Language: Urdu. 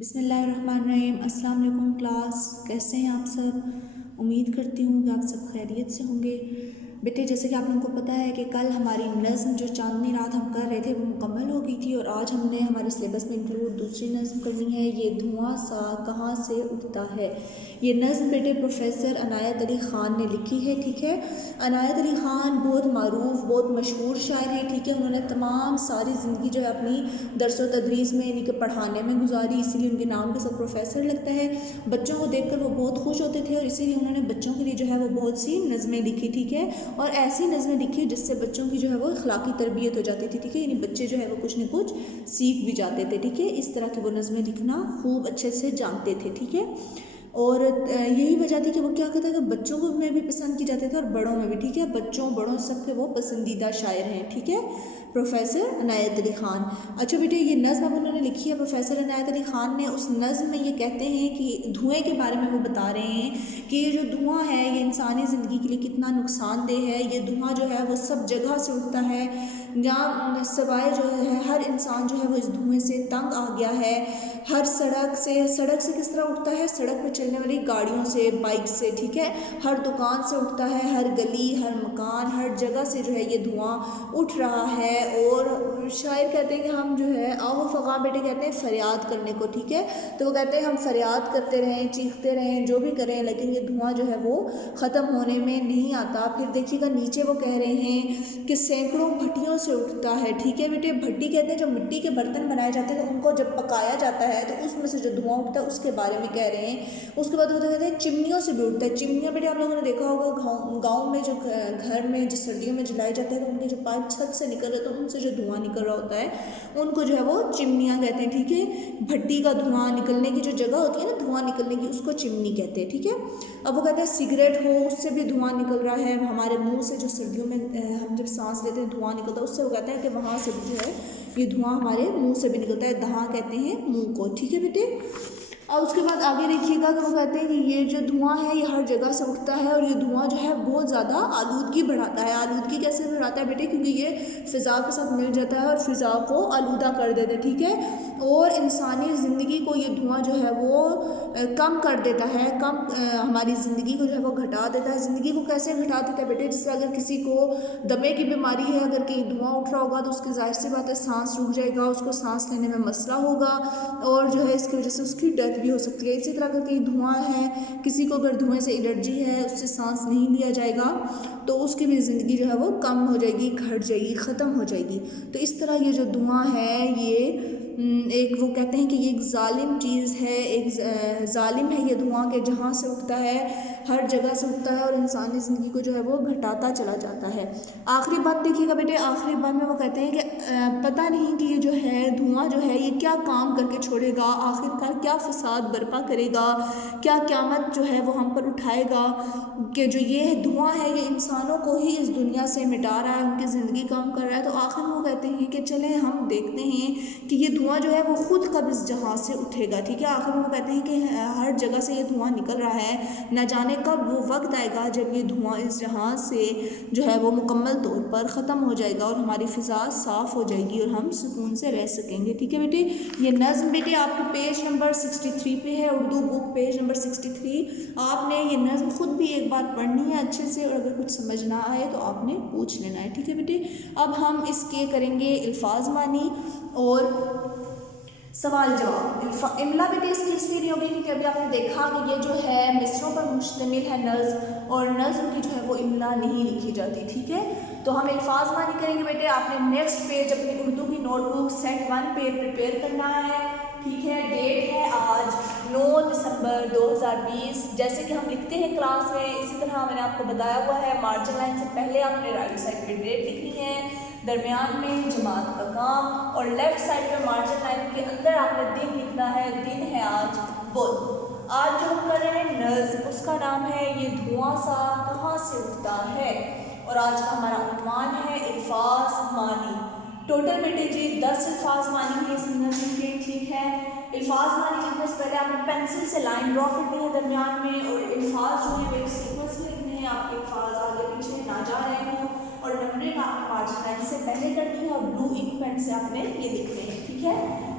بسم اللہ الرحمن الرحیم۔ السلام علیکم کلاس، کیسے ہیں آپ سب؟ امید کرتی ہوں کہ آپ سب خیریت سے ہوں گے۔ بیٹے جیسے کہ آپ لوگوں کو پتہ ہے کہ کل ہماری نظم جو چاندنی رات ہم کر رہے تھے وہ مکمل ہو گئی تھی، اور آج ہم نے ہمارے سلیبس میں انکلوڈ دوسری نظم کرنی ہے، یہ دھواں سا کہاں سے اٹھتا ہے۔ یہ نظم بیٹے پروفیسر عنایت علی خان نے لکھی ہے، ٹھیک ہے۔ عنایت علی خان بہت معروف، بہت مشہور شاعر ہیں، ٹھیک ہے۔ انہوں نے تمام ساری زندگی جو ہے اپنی درس و تدریس میں یعنی کہ پڑھانے میں گزاری، اسی لیے ان کے نام کے ساتھ پروفیسر لگتا ہے۔ بچوں کو دیکھ کر وہ بہت خوش ہوتے تھے، اور اسی لیے انہوں نے بچوں کے لیے جو ہے وہ بہت سی نظمیں لکھی، ٹھیک ہے، اور ایسی نظمیں لکھی جس سے بچوں کی جو ہے وہ اخلاقی تربیت ہو جاتی تھی، ٹھیک ہے، یعنی بچے جو ہے وہ کچھ نہ کچھ سیکھ بھی جاتے تھے، ٹھیک ہے۔ اس طرح کی وہ نظمیں لکھنا خوب اچھے سے جانتے تھے، ٹھیک ہے۔ اور یہی وجہ تھی کہ وہ کیا کہتا ہے کہ بچوں کو میں بھی پسند کی جاتے تھے اور بڑوں میں بھی، ٹھیک ہے، بچوں بڑوں سب کے وہ پسندیدہ شاعر ہیں، ٹھیک ہے، پروفیسر عنایت علی خان۔ اچھا بیٹے یہ نظم اب انہوں نے لکھی ہے پروفیسر عنایت علی خان نے۔ اس نظم میں یہ کہتے ہیں کہ دھوئیں کے بارے میں وہ بتا رہے ہیں کہ یہ جو دھواں ہے یہ انسانی زندگی کے لیے کتنا نقصان دہ ہے۔ یہ دھواں جو ہے وہ سب جگہ سے اٹھتا ہے، جہاں سوائے جو ہے ہر انسان جو ہے وہ اس دھوئیں سے تنگ آ گیا ہے۔ ہر سڑک سے کس طرح اٹھتا ہے؟ سڑک پہ چلنے والی گاڑیوں سے، بائک سے، ٹھیک ہے، ہر دکان سے اٹھتا ہے، ہر گلی، ہر مکان، ہر جگہ سے جو ہے یہ دھواں اٹھ رہا ہے۔ اور شاعر کہتے ہیں کہ ہم جو ہے آہ و فغاں بیٹے کہتے ہیں فریاد کرنے کو، ٹھیک ہے، تو وہ کہتے ہیں ہم فریاد کرتے رہیں، چیختے رہیں، جو بھی کریں، لیکن یہ دھواں جو ہے وہ ختم ہونے میں نہیں آتا۔ پھر دیکھیے گا نیچے وہ کہہ رہے ہیں کہ سینکڑوں بھٹیوں سے اٹھتا ہے، ٹھیک ہے بیٹے۔ بھٹی کہتے ہیں جو مٹی کے برتن بنائے جاتے ہیں ان کو جب پکایا جاتا ہے تو اس میں سے جو دھواں اٹھتا ہے اس کے بارے میں کہہ رہے ہیں۔ اس کے بعد وہ کہتے ہیں چمنیوں سے بھی اٹھتا ہے۔ چمنیاں بیٹے آپ لوگوں نے دیکھا ہوگا گاؤں میں جو گھر میں جو سردیوں میں جلائے جاتے ہیں تو ان کے جو پائپ چھت سے نکل رہے تو ان سے جو دھواں نکل رہا ہوتا ہے ان کو جو ہے وہ چمنیاں کہتے ہیں، ٹھیک ہے۔ بھٹی کا دھواں نکلنے کی جو جگہ ہوتی ہے نا دھواں نکلنے کی، اس کو چمنی کہتے ہیں، ٹھیک ہے۔ اب وہ کہتے ہیں سگریٹ ہو اس سے بھی دھواں نکل رہا ہے، ہمارے منہ سے جو سردیوں میں ہم جب سانس لیتے ہیں دھواں نکلتا ہے، اس سے وہ کہتے ہیں کہ وہاں سے بھی جو ہے یہ دھواں ہمارے منہ سے بھی نکلتا ہے، دہاں کہتے ہیں منہ کو، ٹھیک ہے بیٹے۔ اور اس کے بعد آگے دیکھیے گا کہ وہ کہتے ہیں کہ یہ جو دھواں ہے یہ ہر جگہ سے اٹھتا ہے، اور یہ دھواں جو ہے بہت زیادہ آلودگی بڑھاتا ہے۔ آلودگی کیسے بڑھاتا ہے بیٹے؟ کیونکہ یہ فضا کے ساتھ مل جاتا ہے اور فضا کو آلودہ کر دیتا ہے، ٹھیک ہے، اور انسانی زندگی کو یہ دھواں جو ہے وہ کم کر دیتا ہے، ہماری زندگی کو جو ہے وہ گھٹا دیتا ہے۔ زندگی کو کیسے گھٹا دیتا ہے بیٹے؟ جس سے اگر کسی کو دمے کی بیماری ہے، اگر کہیں دھواں اٹھ رہا ہوگا تو اس کی ظاہر سی بات ہے سانس رک جائے گا، اس کو سانس لینے میں مسئلہ ہوگا، اور جو ہے اس کی وجہ سے اس کی ڈیتھ بھی ہو سکتی ہے۔ اسی طرح اگر کہیں دھواں ہے، کسی کو اگر دھوئیں سے الرجی ہے، اس سے سانس نہیں لیا جائے گا تو اس کی بھی زندگی جو ہے وہ کم ہو جائے گی، گھٹ جائے گی، ختم ہو جائے گی۔ تو اس طرح یہ جو دھواں ہے یہ ایک وہ کہتے ہیں کہ یہ ایک ظالم چیز ہے، ایک ظالم ہے یہ دھواں کہ جہاں سے اٹھتا ہے ہر جگہ سے اٹھتا ہے اور انسانی زندگی کو جو ہے وہ گھٹاتا چلا جاتا ہے۔ آخری بات دیکھیے گا بیٹے، آخری بات میں وہ کہتے ہیں کہ پتہ نہیں کہ یہ جو ہے دھواں جو ہے یہ کیا کام کر کے چھوڑے گا، آخر کار کیا فساد برپا کرے گا، کیا قیامت جو ہے وہ ہم پر اٹھائے گا، کہ جو یہ دھواں ہے یہ انسانوں کو ہی اس دنیا سے مٹا رہا ہے، ان کی زندگی کم کر رہا ہے۔ تو آخر میں وہ کہتے ہیں کہ چلیں ہم دیکھتے ہیں کہ یہ دھواں جو ہے وہ خود کب اس جہاں سے اٹھے گا، ٹھیک ہے۔ آخر میں وہ کہتے ہیں کہ ہر جگہ سے یہ دھواں نکل رہا ہے، نہ جانے کب وہ وقت آئے گا جب یہ دھواں اس جہاں سے جو ہے وہ مکمل طور پر ختم ہو جائے گا اور ہماری فضا صاف ہو جائے گی اور ہم سکون سے رہ سکیں گے، ٹھیک ہے بیٹے۔ یہ نظم بیٹے آپ کے پیج نمبر 63 پہ ہے، اردو بک پیج نمبر 63۔ آپ نے یہ نظم خود بھی ایک بار پڑھنی ہے اچھے سے، اور اگر کچھ سمجھ نہ آئے تو آپ نے پوچھ لینا ہے، ٹھیک ہے بیٹے۔ اب ہم اس کے کریں گے الفاظ مانی اور سوال جواب۔ املا بیٹے اس کی اس لیے نہیں ہوگی کیونکہ ابھی آپ نے دیکھا کہ یہ جو ہے مصروں پر مشتمل ہے نظم، اور نظم کی جو ہے وہ املا نہیں لکھی جاتی، ٹھیک ہے۔ تو ہم الفاظ مانی کریں گے بیٹے۔ آپ نے نیکسٹ پیج اپنی اردو کی نوٹ بک سیٹ 1 پہ پریپیئر کرنا ہے، ٹھیک ہے۔ ڈیٹ ہے آج 9 دسمبر 2020، جیسے کہ ہم لکھتے ہیں کلاس میں اسی طرح میں نے آپ کو بتایا ہوا ہے۔ مارجن لائن سے پہلے آپ نے رائٹ سائڈ پہ ڈیٹ لکھنی ہے، درمیان میں جماعت کا کام، اور لیفٹ سائڈ پہ مارجن لائن کے اندر آپ نے دن لکھنا ہے۔ دن ہے آج بدھ۔ آج جو ہم کر رہے ہیں نظم، اس کا نام ہے یہ دھواں سا کہاں سے اٹھتا ہے، اور آج کا ہمارا عنوان ہے الفاظ مانی۔ ٹوٹل بیٹے جی 10 الفاظ مانی ہے اس نظم کے، ٹھیک ہے۔ الفاظ مانی لکھنے سے پہلے آپ نے پینسل سے لائن ڈرا کرنی ہے درمیان میں، اور الفاظ جو ہیں وہ ایک سیکوینس میں لکھنے ہیں، آپ کے الفاظ آگے پیچھے نہ جا رہے ہوں، اور نمبرنگ آپ نے مارجن لائن سے پہلے کرنی ہے، اور بلو انک پین سے آپ نے یہ لکھنے ہیں، ٹھیک ہے۔